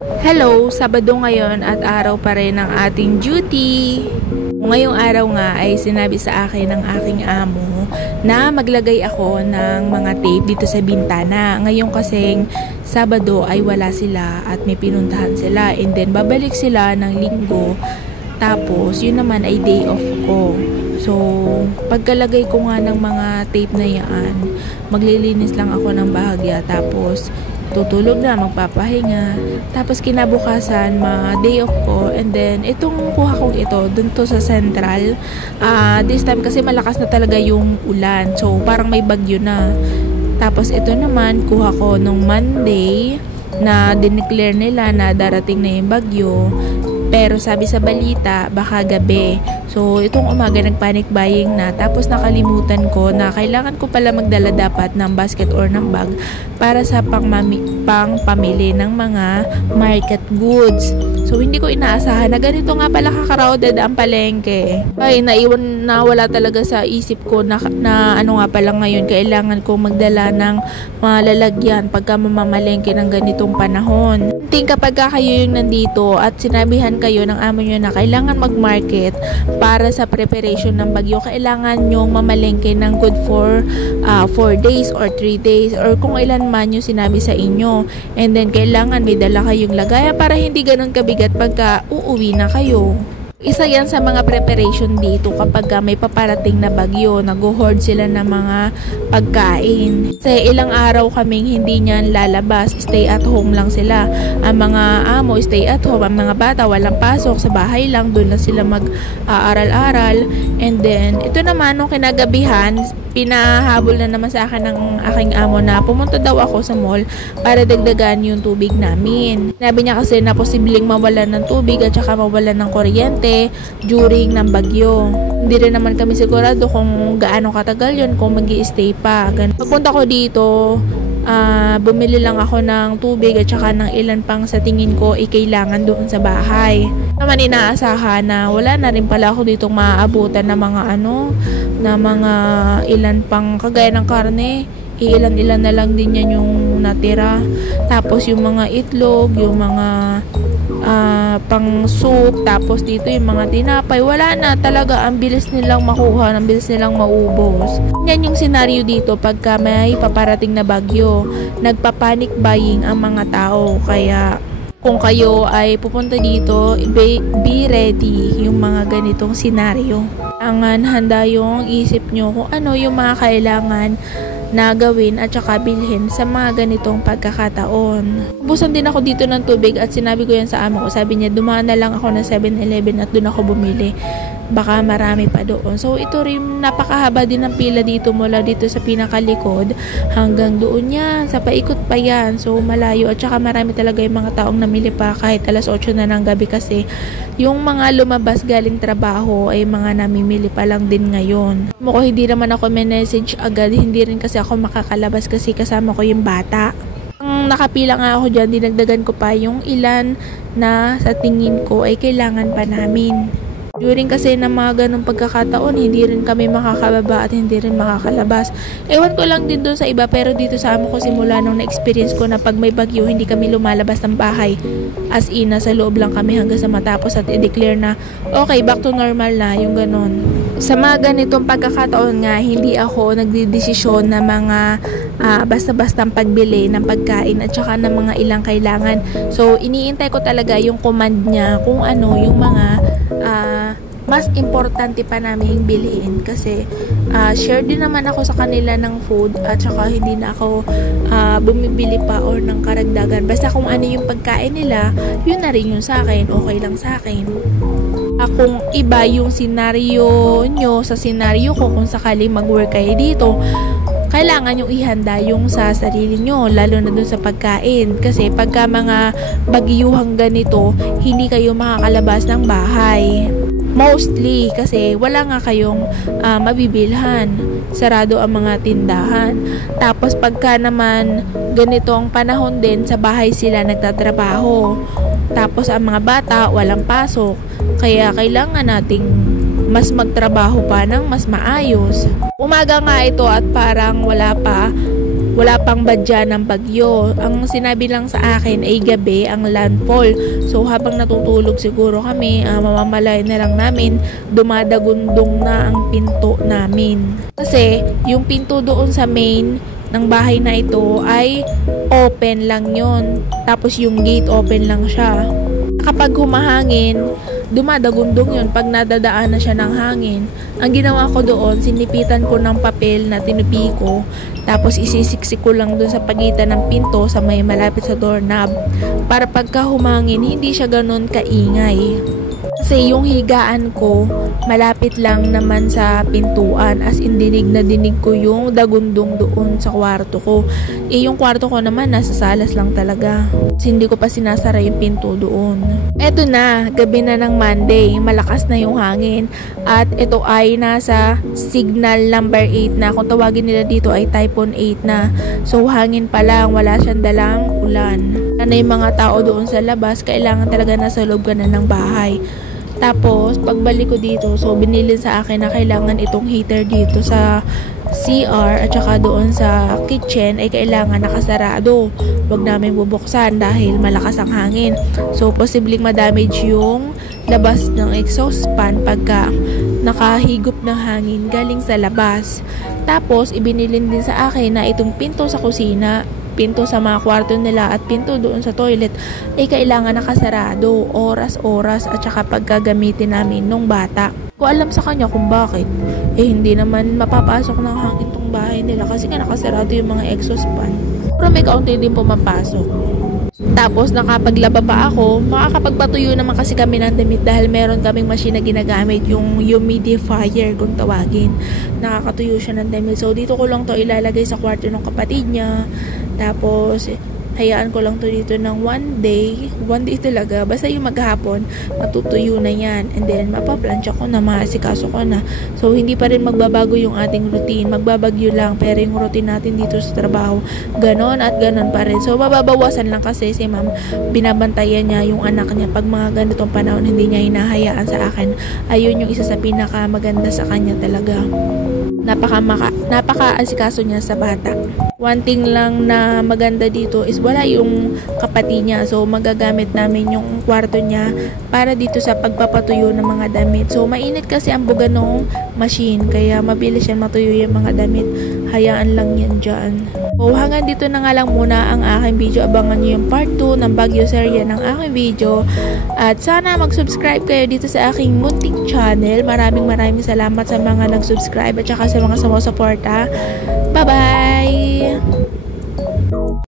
Hello! Sabado ngayon at araw pa rin ng ating duty. Ngayong araw nga ay sinabi sa akin ng aking amo na maglagay ako ng mga tape dito sa bintana. Ngayon kasing Sabado ay wala sila at may pinuntahan sila. And then babalik sila ng Linggo. Tapos yun naman ay day off ko. So pagkalagay ko nga ng mga tape na yan, maglilinis lang ako ng bahagya. Tapos tutulog na, magpapahinga. Tapos kinabukasan, day off ko. And then, itong kuha kong ito, dun to sa Central. This time kasi malakas na talaga yung ulan. So, parang may bagyo na. Tapos, ito naman, kuha ko nung Monday na dineclare nila na darating na yung bagyo. Pero sabi sa balita, baka gabi. So, itong umaga nag-panic buying na. Tapos nakalimutan ko na kailangan ko pala magdala dapat ng basket or ng bag para sa pangpamili ng mga market goods. So, hindi ko inaasahan na ganito nga pala ka-crowded ang palengke. Ay, nawala talaga sa isip ko na ano nga pala ngayon, kailangan ko magdala ng mga lalagyan pagka mamamalengke ng ganitong panahon. Kapag kayo yung nandito at sinabihan kayo ng amo nyo na kailangan mag-market para sa preparation ng bagyo, kailangan nyong mamalengke ng good for 4 days or 3 days or kung ilan man yung sinabi sa inyo. And then kailangan may dala kayong lagayan para hindi ganun kabigat pagka uuwi na kayo. Isa yan sa mga preparation dito kapag may paparating na bagyo, nag-hoard sila ng mga pagkain. Kasi ilang araw kaming hindi niyan lalabas, stay at home lang sila. Ang mga amo, stay at home. Ang mga bata, walang pasok, sa bahay lang, doon lang sila mag-aaral-aral. And then, ito naman, nung kinagabihan, pinahabol na naman sa akin ng aking amo na pumunta daw ako sa mall para dagdagan yung tubig namin. Sabi niya kasi na posibleng mawalan ng tubig at saka mawalan ng kuryente during ng bagyo. Hindi rin naman kami sigurado kung gaano katagal yun, kung mag-i-stay pa. Pagpunta ko dito, bumili lang ako ng tubig at saka ng ilan pang sa tingin ko kailangan doon sa bahay. Naman inaasahan na wala na rin pala ako ditong maaabutan ng mga ilan pang kagaya ng karne. Ilan-ilan na lang din yan yung natira. Tapos yung mga itlog, yung mga pang soup, tapos dito yung mga tinapay, wala na talaga, ang bilis nilang makuha, ang bilis nilang maubos. Yan yung senaryo dito pagka may paparating na bagyo, nagpa-panic buying ang mga tao. Kaya kung kayo ay pupunta dito, be ready yung mga ganitong senaryo. Ang handa yung isip nyo kung ano yung mga kailangan na gawin at saka bilhin sa mga ganitong pagkakataon. Ubusan din ako dito ng tubig at sinabi ko yan sa amo ko. Sabi niya, dumaan na lang ako ng 7-Eleven at doon ako bumili. Baka marami pa doon. So, ito rin, napakahaba din ng pila dito mula dito sa pinakalikod hanggang doon yan. Sa paikot pa yan. So, malayo. At saka marami talaga yung mga taong namili pa kahit alas 8 na ng gabi kasi yung mga lumabas galing trabaho ay mga namimili pa lang din ngayon. Mukhang hindi naman ako message agad. Hindi rin kasi ako makakalabas kasi kasama ko yung bata. Ang nakapila nga ako dyan, dinagdagan ko pa yung ilan na sa tingin ko ay kailangan pa namin. During kasi ng mga ganong pagkakataon, hindi rin kami makakababa at hindi rin makakalabas. Ewan ko lang din doon sa iba, pero dito sa amo ko simula nung na-experience ko na pag may bagyo, hindi kami lumalabas ng bahay. As in, sa loob lang kami hanggang sa matapos at i-declare na okay, back to normal na, yung ganon. Sa mga ganitong pagkakataon nga, hindi ako nagdidesisyon na mga basta-bastang pagbili ng pagkain at saka ng mga ilang kailangan. So, iniintay ko talaga yung command niya kung ano yung mga mas importante pa namin bilhin kasi share din naman ako sa kanila ng food at saka hindi na ako bumibili pa or ng karagdagan. Basta kung ano yung pagkain nila, yun na rin yung sa akin, okay lang sa akin. Kung iba yung senaryo nyo sa senaryo ko, kung sakaling mag-work kayo dito, kailangan yung ihanda yung sa sarili nyo, lalo na dun sa pagkain. Kasi pagka mga bagyuhang ganito, hindi kayo makakalabas ng bahay. Mostly, kasi wala nga kayong mabibilhan. Sarado ang mga tindahan. Tapos pagka naman ganitong panahon din, sa bahay sila nagtatrabaho. Tapos ang mga bata, walang pasok. Kaya kailangan nating mas magtrabaho pa ng mas maayos. Umaga nga ito at parang wala pa wala pang badya ng bagyo. Ang sinabi lang sa akin ay gabi ang landfall. So habang natutulog siguro kami, mamamalay na lang namin, dumadagundong na ang pinto namin. Kasi yung pinto doon sa main ng bahay na ito ay open lang yon. Tapos yung gate open lang siya. Kapag humahangin, dumadagundong yun pag nadadaan na siya ng hangin. Ang ginawa ko doon, sinipitan ko ng papel na tinupi ko, tapos isisiksik ko lang doon sa pagitan ng pinto sa may malapit sa doorknob para pagka humangin, hindi siya ganun kaingay. Kasi yung higaan ko, malapit lang naman sa pintuan. As in, dinig na dinig ko yung dagundong doon sa kwarto ko. Yung kwarto ko naman, nasa salas lang talaga. Kasi hindi ko pa sinasara yung pinto doon. Eto na, gabi na ng Monday. Malakas na yung hangin. At ito ay nasa signal number 8 na. Kung tawagin nila dito ay typhoon 8 na. So, hangin pa lang. Wala siyang dalang ulan. Na yung mga tao doon sa labas, kailangan talaga nasa loob ka na ng bahay. Tapos, pagbalik ko dito, so binili sa akin na kailangan itong heater dito sa CR at saka doon sa kitchen ay kailangan nakasarado. Huwag namin bubuksan dahil malakas ang hangin. So, posibleng madamage yung labas ng exhaust fan pagka nakahigop ng hangin galing sa labas. Tapos, ibinilin din sa akin na itong pinto sa kusina, pinto sa mga kwarto nila at pinto doon sa toilet ay kailangan nakasarado oras-oras at saka pagkagamitin namin nung bata. Ko alam sa kanya kung bakit. Hindi naman mapapasok ng hangin tong bahay nila kasi nga nakasarado yung mga exhaust fan. Pero may kaunti din pumapasok. Tapos nakapaglaba pa ako, makakapagpatuyo naman kasi kami ng damit dahil meron kaming machine na ginagamit, yung humidifier kung tawagin. Nakakatuyo siya ng damit. So dito ko lang to ilalagay sa kwarto ng kapatid niya. Tapos hayaan ko lang to dito ng one day talaga, basta yung maghapon matutuyo na yan, and then mapaplansya ko na, maasikaso ko na. So hindi pa rin magbabago yung ating routine, magbabagyo lang, pero yung routine natin dito sa trabaho ganon at ganon pa rin. So mababawasan lang kasi si ma'am, binabantayan niya yung anak niya pag mga ganitong panahon, hindi niya hinahayaan sa akin. Ayun yung isa sa pinaka maganda sa kanya talaga, napaka-asikaso niya sa bata. One thing lang na maganda dito is wala yung kapatid niya. So, magagamit namin yung kwarto niya para dito sa pagpapatuyo ng mga damit. So, mainit kasi ang buga ng machine. Kaya, mabilis yan matuyo yung mga damit. Hayaan lang yan dyan. So, hanggang dito na nga lang muna ang aking video. Abangan nyo yung part 2 ng Baguio serye ng aking video. At sana mag-subscribe kayo dito sa aking muntik channel. Maraming salamat sa mga nag-subscribe at saka sa mga sumusuporta. Bye-bye!